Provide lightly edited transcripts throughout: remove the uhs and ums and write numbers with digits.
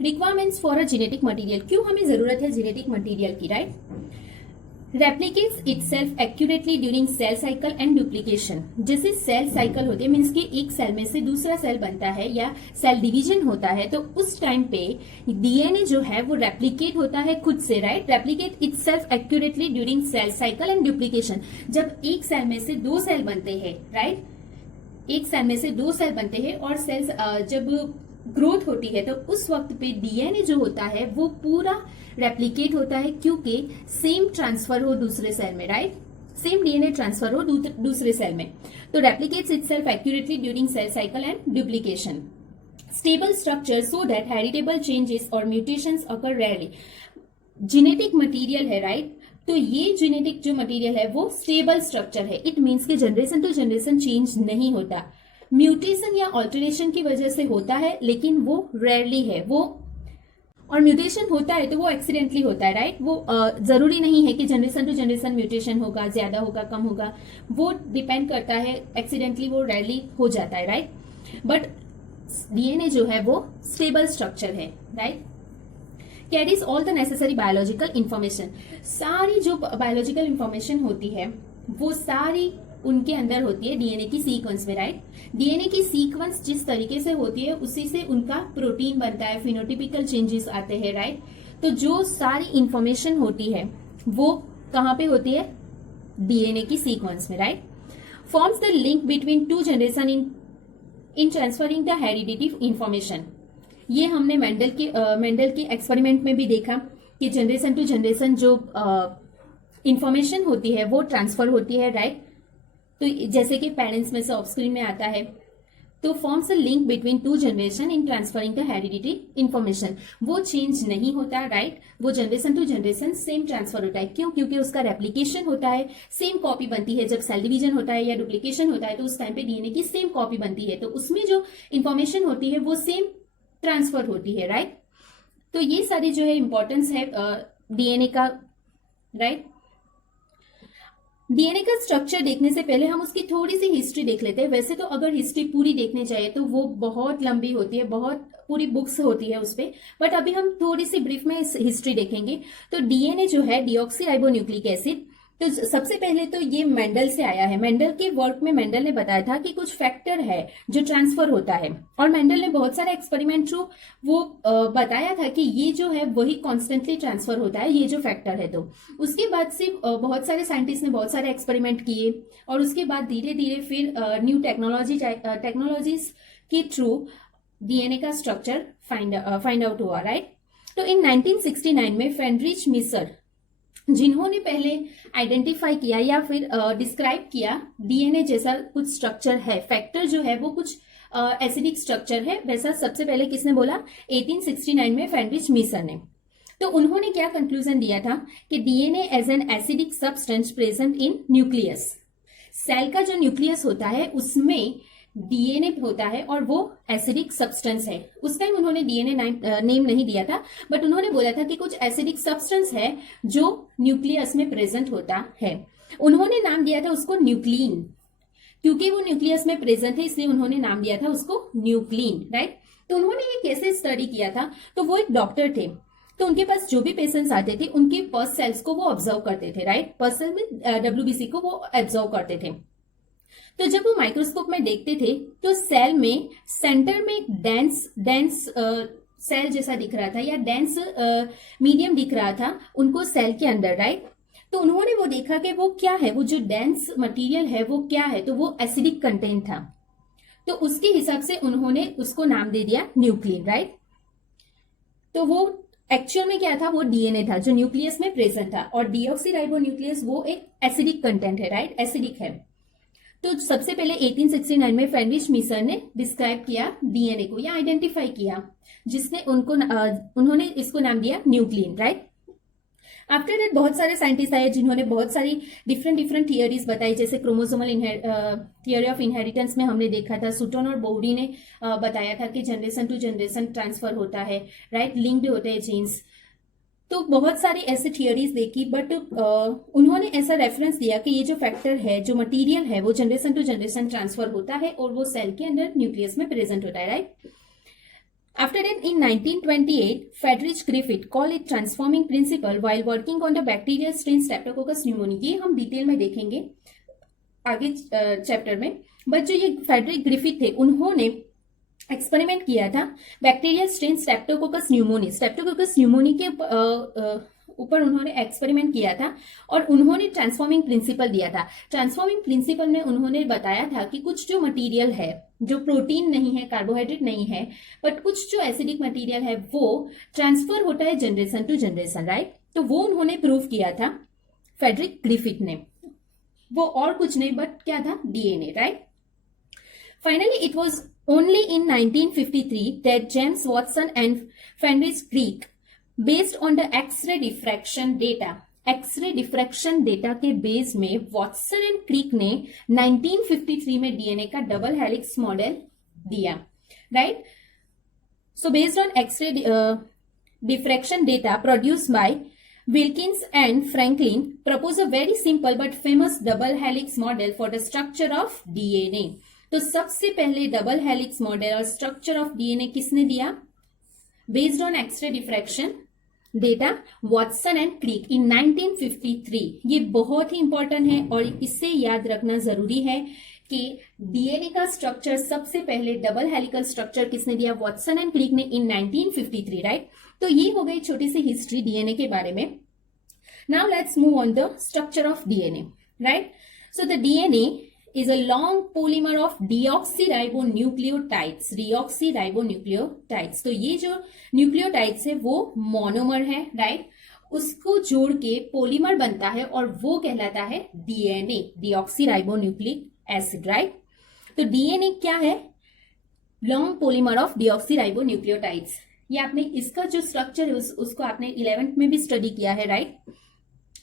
Requirements for a genetic material, क्यों हमें जरूरत है जेनेटिक मटेरियल की, right? Replicates itself accurately during cell cycle and duplication. जैसे सेल साइकिल होती है, मीन्स कि एक सेल में से दूसरा सेल बनता है या सेल डिवीजन होता है, तो उस टाइम पे डीएनए जो है वो रेप्लिकेट होता है खुद से, right? Replicate itself accurately during cell cycle and duplication. जब एक सेल में से दो सेल बनते हैं, राइट, एक सेल में से दो सेल बनते हैं और सेल्स जब ग्रोथ होती है तो उस वक्त पे डीएनए जो होता है वो पूरा रेप्लिकेट होता है, क्योंकि सेम ट्रांसफर हो दूसरे सेल में, राइट? सेम डीएनए ट्रांसफर हो दूसरे सेल में। तो replicates itself accurately during cell cycle and duplication. Stable structure so that heritable changes और mutations occur rarely. Genetic material है, राइट? तो ये जेनेटिक जो मटेरियल है वो स्टेबल स्ट्रक्चर है। इट मीन्स कि जनरेशन टू जनरेशन चेंज नहीं होता। म्यूटेशन या ऑल्टरेशन की वजह से होता है, लेकिन वो रेयरली है वो, और म्यूटेशन होता है तो वो एक्सीडेंटली होता है, राइट? वो जरूरी नहीं है कि जनरेशन टू जनरेशन म्यूटेशन होगा, ज्यादा होगा, कम होगा, वो डिपेंड करता है, एक्सीडेंटली वो रेयरली हो जाता है, राइट? बट डीएनए जो है वो स्टेबल स्ट्रक्चर है, right? Carries all the necessary biological information. सारी जो बायोलॉजिकल इंफॉर्मेशन होती है वो सारी उनके अंदर होती है डीएनए की सीक्वेंस में, राइट? डीएनए की सीक्वेंस जिस तरीके से होती है उसी से उनका प्रोटीन बनता है, फिनोटिपिकल चेंजेस आते हैं, राइट? तो जो सारी इंफॉर्मेशन होती है वो कहां पे होती है? डीएनए की सीक्वेंस में, right? Forms the link between two generation in transferring the hereditive information. ये हमने मेंडल के एक्सपेरिमेंट में भी देखा कि जनरेशन टू जनरेशन जो इंफॉर्मेशन होती है वो ट्रांसफर होती है, राइट? तो जैसे कि पेरेंट्स में से ऑफ स्क्रीन में आता है, तो forms a link between two generation in transferring the heredity information. वो चेंज नहीं होता, राइट? वो generation to generation same transfer होता है। क्यों? क्योंकि उसका रेप्लिकेशन होता है, सेम कॉपी बनती है। जब सेल डिवीजन होता है या डुप्लीकेशन होता है तो उस टाइम पे डीएनए की सेम कॉपी बनती है, तो उसमें जो इंफॉर्मेशन होती है वो सेम ट्रांसफर होती है, राइट? तो ये सारी जो है इंपॉर्टेंस है डीएनए का, राइट? डीएनए का स्ट्रक्चर देखने से पहले हम उसकी थोड़ी सी हिस्ट्री देख लेते हैं। वैसे तो अगर हिस्ट्री पूरी देखने चाहिए तो वो बहुत लंबी होती है, बहुत पूरी बुक्स होती है उस पे, बट अभी हम थोड़ी सी ब्रीफ में हिस्ट्री देखेंगे। तो डीएनए जो है डीऑक्सीराइबोन्यूक्लिक एसिड, तो सबसे पहले तो ये मेंडल से आया है। मेंडल के वर्क में मेंडल ने बताया था कि कुछ फैक्टर है जो ट्रांसफर होता है, और मेंडल ने बहुत सारे एक्सपेरिमेंट थ्रू वो बताया था कि ये जो है वही कॉन्स्टेंटली ट्रांसफर होता है, ये जो फैक्टर है। तो उसके बाद से बहुत सारे साइंटिस्ट ने बहुत सारे एक्सपेरिमेंट किए, और उसके बाद धीरे धीरे फिर न्यू टेक्नोलॉजीज के थ्रू डीएनए का स्ट्रक्चर फाइंड आउट हुआ, राइट? तो इन 1969 में फ्रेडरिच मिसर, जिन्होंने पहले आइडेंटिफाई किया या फिर डिस्क्राइब किया डीएनए जैसा कुछ स्ट्रक्चर है, फैक्टर जो है वो कुछ एसिडिक स्ट्रक्चर है, वैसा सबसे पहले किसने बोला? 1869 में फ्रेडरिच मिसर ने। तो उन्होंने क्या कंक्लूजन दिया था कि DNA as an acidic substance present in nucleus. Cell का जो न्यूक्लियस होता है उसमें डीएनए होता है और वो एसिडिक सब्सटेंस है। उस टाइम उन्होंने डीएनए नेम नहीं दिया था, बट उन्होंने बोला था कि कुछ एसिडिक सब्सटेंस है जो न्यूक्लियस में प्रेजेंट होता है। उन्होंने नाम दिया था उसको न्यूक्लिन, क्योंकि वो न्यूक्लियस में प्रेजेंट है इसलिए उन्होंने नाम दिया था उसको न्यूक्लिन, राइट? तो उन्होंने ये कैसे स्टडी किया था? तो वो एक डॉक्टर थे, तो उनके पास जो भी पेशेंट्स आते थे उनके पल्स सेल्स को वो ऑब्जर्व करते थे, राइट? पल्स सेल में डब्ल्यूबीसी को वो ऑब्जर्व करते थे। तो जब वो माइक्रोस्कोप में देखते थे तो सेल में सेंटर में एक डेंस सेल जैसा दिख रहा था, या डेंस मीडियम दिख रहा था उनको सेल के अंदर, राइट? तो उन्होंने वो देखा कि वो क्या है, वो जो डेंस मटेरियल है वो क्या है, तो वो एसिडिक कंटेंट था। तो उसके हिसाब से उन्होंने उसको नाम दे दिया न्यूक्लिन, राइट? तो वो एक्चुअल में क्या था? वो डीएनए था जो न्यूक्लियस में प्रेजेंट था, और डीऑक्सीराइबोन्यूक्लियस वो एक एसिडिक कंटेंट है, राइट? एसिडिक है। तो सबसे पहले 1869 में फ्रेडरिच मिसर ने डिस्क्राइब किया डीएनए को या आइडेंटिफाई किया, जिसने उन्होंने इसको नाम दिया न्यूक्लिन, राइट? आफ्टर दैट बहुत सारे साइंटिस्ट आए जिन्होंने बहुत सारी डिफरेंट थियरीज बताई, जैसे क्रोमोसोमल थियरी ऑफ इनहेरिटेंस में हमने देखा था, सुटन और बोडी ने बताया था कि जनरेशन टू जनरेशन ट्रांसफर होता है, राइट? लिंक्ड होते हैं जीन्स। तो बहुत सारी ऐसे थियरीज देखी, बट उन्होंने ऐसा रेफरेंस दिया कि ये जो फैक्टर है, जो मटेरियल है, वो जनरेशन टू जनरेशन ट्रांसफर होता है और वो सेल के अंदर न्यूक्लियस में प्रेजेंट होता है, right? After that, in 1928, Friedrich Griffith called it transforming principle while working on the bacterial strain Streptococcus pneumoniae. ये हम डिटेल में देखेंगे आगे चैप्टर में. बट जो ये फेडरिक ग्रिफिथ थे, उन्होंने एक्सपेरिमेंट किया था बैक्टीरियल स्ट्रेन स्ट्रेप्टोकोकस न्यूमोनी के ऊपर उन्होंने एक्सपेरिमेंट किया था और उन्होंने ट्रांसफॉर्मिंग प्रिंसिपल दिया था. ट्रांसफॉर्मिंग प्रिंसिपल में उन्होंने बताया था कि कुछ जो मटेरियल है, जो प्रोटीन नहीं है, कार्बोहाइड्रेट नहीं है, बट कुछ जो एसिडिक मटेरियल है वो ट्रांसफर होता है जनरेशन टू जनरेशन, राइट. तो वो उन्होंने प्रूव किया था फेडरिक ग्रिफिथ ने. वो और कुछ नहीं बट क्या था, DNA, right. Finally it was only in 1953 that James Watson and Friedrich Crick, based on the X-ray diffraction data के बेस में वॉटसन एंड क्रिक ने 1953 में डीएनए का डबल हेलिक्स मॉडल दिया, right. So based on x ray diffraction data produced by Wilkins and Franklin propose a very simple but famous double helix model for the structure of DNA. तो सबसे पहले double helix model और structure of DNA किसने दिया? Based on x ray diffraction data, Watson and Crick in 1953. ये बहुत ही important है और इससे याद रखना जरूरी है कि डीएनए का स्ट्रक्चर सबसे पहले डबल हेलिकल स्ट्रक्चर किसने दिया? वॉटसन एंड क्रिक ने इन 1953, राइट. तो ये हो गई छोटी सी हिस्ट्री डीएनए के बारे में. Now let's move on the structure of DNA, right. So the DNA is a long polymer of deoxyribonucleotides. तो ये जो न्यूक्लियोटाइड्स है वो मोनोमर है, राइट. उसको जोड़ के पोलीमर बनता है और वो कहलाता है डीएनए, डीऑक्सीराइबोन्यूक्लिक एसिड, राइट. तो डीएनए क्या है? Long polymer of deoxyribonucleotides. ये आपने इसका जो स्ट्रक्चर है उसको आपने 11th में भी स्टडी किया है, right.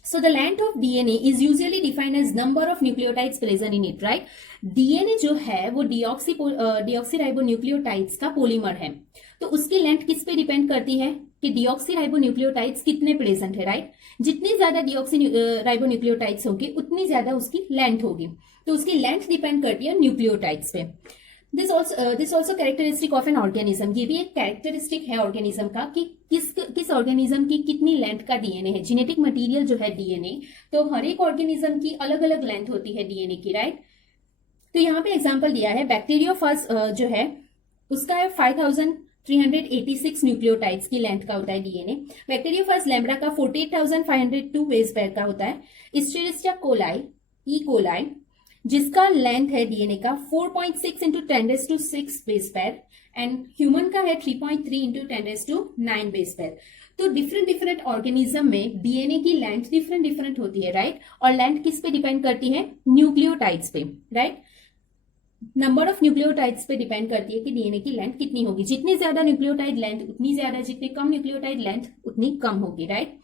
So the length of DNA is usually defined as number of nucleotides present in it, right? DNA जो है वो डीऑक्सीराइबोन्यूक्लियोटाइड्स का पोलीमर है. तो उसकी लेंथ किस पे डिपेंड करती है कि डीऑक्सीराइबोन्यूक्लियोटाइड्स कितने प्रेजेंट है, राइट. जितनी ज्यादा डीऑक्सीराइबोन्यूक्लियोटाइड्स होगी उतनी ज्यादा उसकी लेंथ होगी. तो उसकी लेंथ डिपेंड करती है न्यूक्लियोटाइड्स पे. This also characteristic of an organism. ये भी एक कैरेक्टरिस्टिक है ऑर्गेनिज्म का कि किस ऑर्गेनिज्म की कितनी लेंथ का डीएनए है. जेनेटिक मटेरियल जो है डीएनए, तो हर एक ऑर्गेनिज्म की अलग अलग लेंथ होती है डीएनए की, राइट. तो यहाँ पे एग्जांपल दिया है बैक्टीरियोफाज जो है उसका है 5386 न्यूक्लियोटाइड्स की लेंथ का होता है डीएनए. बैक्टीरियोफाज लैम्ब्रा का 48502 बेस पेयर का होता है. इस्चेरिस्टिया कोलाई, ई कोलाई, जिसका लेंथ है डीएनए का 4.6 into 10⁶ base pair and human का है 3.3 इंटू 10⁹ बेस पेयर. तो डिफरेंट ऑर्गेनिज्म में डीएनए की लेंथ डिफरेंट होती है, राइट. और लेंथ किस पे डिपेंड करती है? न्यूक्लियोटाइड्स पे, राइट. नंबर ऑफ न्यूक्लियोटाइड्स पे डिपेंड करती है कि डीएनए की लेंथ कितनी होगी. जितनी ज्यादा न्यूक्लियोटाइड लेंथ उतनी ज्यादा, जितनी कम न्यूक्लियोटाइड लेंथ उतनी कम होगी, राइट.